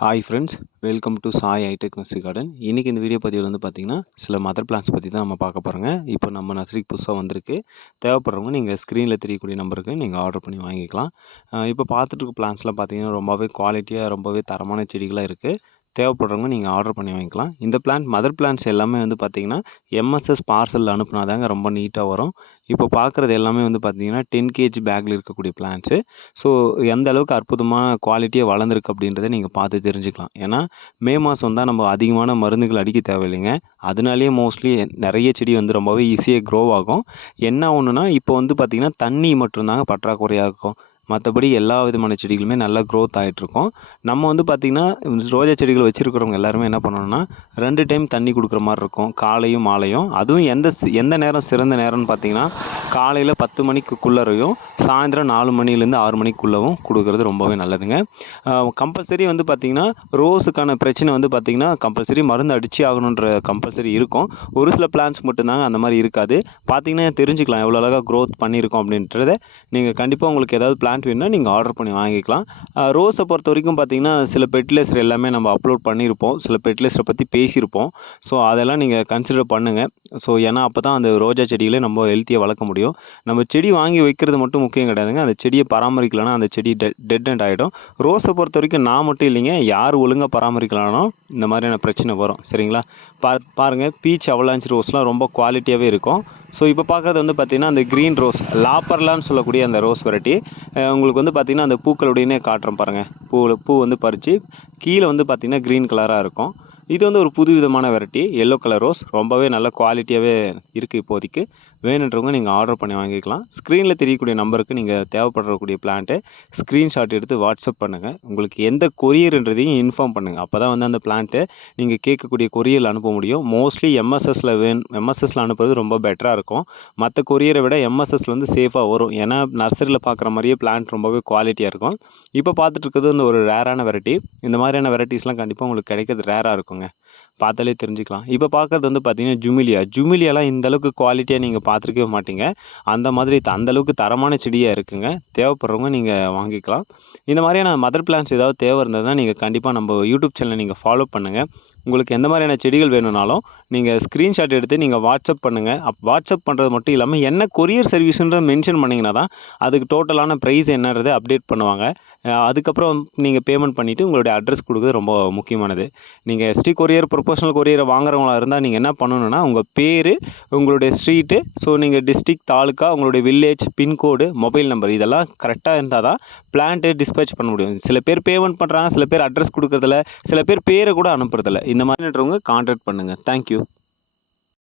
Hi friends welcome to Sai hitech nursery garden இன்றைக்கி இந்த video பதிவில் வந்து பார்த்திங்கன்னா சில மதர் பிளான்ஸ் பற்றி தான் நம்ம பார்க்க போகிறோங்க இப்போ நம்ம நர்சரிக்கு புதுசாக வந்திருக்கு. தேவைப்படுறவங்க நீங்கள் ஸ்க்ரீனில் தெரியக்கூடிய நம்பருக்கு நீங்கள் ஆர்டர் பண்ணி வாங்கிக்கலாம். இப்போ பார்த்துட்டு இருக்க பிளான்ஸ்லாம் பார்த்திங்கன்னா ரொம்பவே குவாலிட்டியாக ரொம்பவே தரமான செடிகளாக இருக்குது தேவைப்படுறவங்க நீங்கள் ஆர்டர் பண்ணி வாங்கிக்கலாம். இந்த பிளான் மதர் பிளான்ஸ் எல்லாமே வந்து பார்த்திங்கன்னா எம்எஸ்எஸ் பார்சலில் அனுப்புனாதாங்க ரொம்ப நீட்டாக வரும். இப்போ பார்க்குறது எல்லாமே வந்து பார்த்திங்கன்னா டென் கேஜி பேக்கில் இருக்கக்கூடிய பிளான்ஸு ஸோ எந்த அளவுக்கு அற்புதமான குவாலிட்டியாக வளர்ந்துருக்கு அப்படின்றத நீங்கள் பார்த்து தெரிஞ்சுக்கலாம். ஏன்னா மே மாதம் தான் நம்ம அதிகமான மருந்துகள் அடிக்க தேவையில்லைங்க. அதனாலேயே மோஸ்ட்லி நிறைய செடி வந்து ரொம்பவே ஈஸியாக க்ரோ ஆகும். என்ன ஒன்றுனா இப்போ வந்து பார்த்திங்கன்னா தண்ணி மட்டும்தாங்க பற்றாக்குறையாக இருக்கும். மற்றபடி எல்லா விதமான செடிகளுமே நல்லா க்ரோத் ஆகிட்ருக்கும் நம்ம வந்து பார்த்திங்கன்னா ரோஜா செடிகள் வச்சுருக்கிறவங்க எல்லாருமே என்ன பண்ணணும்னா ரெண்டு டைம் தண்ணி கொடுக்குற மாதிரி இருக்கும். காலையும் மாலையும். அதுவும் எந்த எந்த நேரம் சிறந்த நேரம்னு பார்த்தீங்கன்னா காலையில் பத்து மணிக்குள்ளரையும் சாயந்தரம் நாலு மணிலேருந்து ஆறு மணிக்குள்ளவும் கொடுக்கறது ரொம்பவே நல்லதுங்க. கம்பல்சரி வந்து பார்த்திங்கன்னா ரோஸுக்கான பிரச்சனை வந்து பார்த்திங்கன்னா கம்பல்சரி மருந்து அடித்து ஆகணுன்ற கம்பல்சரி இருக்கும். ஒரு சில பிளான்ஸ் மட்டும்தாங்க அந்த மாதிரி இருக்காது. பார்த்தீங்கன்னா தெரிஞ்சுக்கலாம் எவ்வளோ அழகாக க்ரோத் பண்ணியிருக்கோம் அப்படின்றத. நீங்கள் கண்டிப்பாக உங்களுக்கு ஏதாவது பிளான்ட் வேணும்னா நீங்கள் ஆர்டர் பண்ணி வாங்கிக்கலாம். ரோஸை பொறுத்த வரைக்கும் பார்த்தீங்கன்னா சில பெட்லேசர் எல்லாமே நம்ம அப்லோட் பண்ணியிருப்போம். சில பெட்லேசரை பற்றி பேசியிருப்போம். ஸோ அதெல்லாம் நீங்கள் கன்சிடர் பண்ணுங்கள் ஸோ ஏன்னா அப்போ தான் அந்த ரோஜா செடிகளை நம்ம ஹெல்த்தியாக வளர்க்க முடியும். நம்ம செடி வாங்கி வைக்கிறது மட்டும் முக்கியம் கிடையாதுங்க. அந்த செடியை பராமரிக்கலன்னா அந்த செடி டெட் அண்ட் ஆகிடும் ரோஸை பொறுத்த வரைக்கும் நான் மட்டும் இல்லைங்க. யார் ஒழுங்காக பராமரிக்கலானோ இந்த மாதிரியான பிரச்சனை வரும். சரிங்களா? பா பாருங்கள் பீச் அவலாஞ்சி ரோஸ்லாம் ரொம்ப குவாலிட்டியாகவே இருக்கும். ஸோ இப்போ பார்க்குறது வந்து பார்த்திங்கன்னா அந்த க்ரீன் ரோஸ் லாப்பர்லான்னு சொல்லக்கூடிய அந்த ரோஸ் வெரைட்டி உங்களுக்கு வந்து பார்த்திங்கன்னா அந்த பூக்களுடையனே காட்டுறேன் பாருங்கள் பூவில் பூ வந்து பறித்து கீழே வந்து பார்த்திங்கன்னா க்ரீன் கலராக இருக்கும். இது வந்து ஒரு புது விதமான வெரைட்டி. எல்லோ கலர் ரோஸ் ரொம்பவே நல்ல குவாலிட்டியாகவே இருக்குது இப்போதைக்கு. வேணுன்றவங்க நீங்கள் ஆர்டர் பண்ணி வாங்கிக்கலாம். ஸ்க்ரீனில் தெரியக்கூடிய நம்பருக்கு நீங்கள் தேவைப்படக்கூடிய பிளான்ட்டு ஸ்க்ரீன்ஷாட் எடுத்து வாட்ஸ்அப் பண்ணுங்கள் உங்களுக்கு எந்த கொரியர்ன்றதையும் இன்ஃபார்ம் பண்ணுங்கள் அப்போ தான் வந்து அந்த பிளான்ட்டு நீங்கள் கேட்கக்கூடிய கொரியரில் அனுப்ப முடியும். மோஸ்ட்லி எம்எஸ்எஸில் வேணும் எம்எஸ்எஸில் அனுப்புறது ரொம்ப பெட்டராக இருக்கும். மற்ற கொரியரை விட எம்எஸ்எஸ்ல வந்து சேஃபாக வரும். ஏன்னா நர்சரியில் பார்க்குற மாதிரியே பிளான்ட் ரொம்பவே குவாலிட்டியாக இருக்கும். இப்போ பார்த்துட்டு இருக்கிறது வந்து ஒரு ரேரான வெரைட்டி இந்த மாதிரியான வெரைட்டிஸ்லாம் கண்டிப்பாக உங்களுக்கு கிடைக்கிறது ரேராக இருக்குங்க. பார்த்தாலே தெரிஞ்சுக்கலாம். இப்போ பார்க்குறது வந்து பார்த்தீங்கன்னா ஜுமிலியா. ஜுமிலியாலாம் இந்த அளவுக்கு குவாலிட்டியாக நீங்கள் பார்த்துருக்கவே மாட்டீங்க. அந்த மாதிரி த- தரமான செடியாக இருக்குங்க. தேவைப்படுறவங்க நீங்கள் வாங்கிக்கலாம். இந்த மாதிரியான மதர் பிளான்ஸ் ஏதாவது தேவை இருந்ததுன்னா நீங்கள் கண்டிப்பாக நம்ம யூடியூப் சேனலை நீங்கள் ஃபாலோ பண்ணுங்கள் உங்களுக்கு எந்த மாதிரியான செடிகள் வேணும்னாலும் நீங்கள் ஸ்க்ரீன்ஷாட் எடுத்து நீங்கள் வாட்ஸ்அப் பண்ணுங்கள் அப் வாட்ஸ்அப் பண்ணுறது மட்டும் இல்லாமல் என்ன கொரியர் சர்வீஸ்ன்ற மென்ஷன் பண்ணிங்கன்னா தான் அதுக்கு டோட்டலான ப்ரைஸ் என்னன்றதை அப்டேட் பண்ணுவாங்க. அதுக்கப்புறம் நீங்கள் பேமெண்ட் பண்ணிவிட்டு உங்களுடைய அட்ரஸ் கொடுக்குறது ரொம்ப முக்கியமானது. நீங்கள் ஸ்ரீ கொரியர் ப்ரொஃபஷனல் கொரியரை வாங்குறவங்களா இருந்தால் நீங்கள் என்ன பண்ணணுன்னா உங்கள் பேர் உங்களுடைய ஸ்ட்ரீட்டு ஸோ நீங்கள் டிஸ்ட்ரிக் தாலுக்கா உங்களுடைய வில்லேஜ் பின்கோடு மொபைல் நம்பர் இதெல்லாம் கரெக்டாக இருந்தால் தான் பிளான்ட்டு டிஸ்பேச் பண்ண முடியும். சில பேர் பேமெண்ட் பண்ணுறாங்க சில பேர் அட்ரஸ் கொடுக்குறதில்ல சில பேர் பேரை கூட அனுப்புறதில்ல. இந்த மாதிரின்றவங்க கான்டாக்ட் பண்ணுங்கள் தேங்க்யூ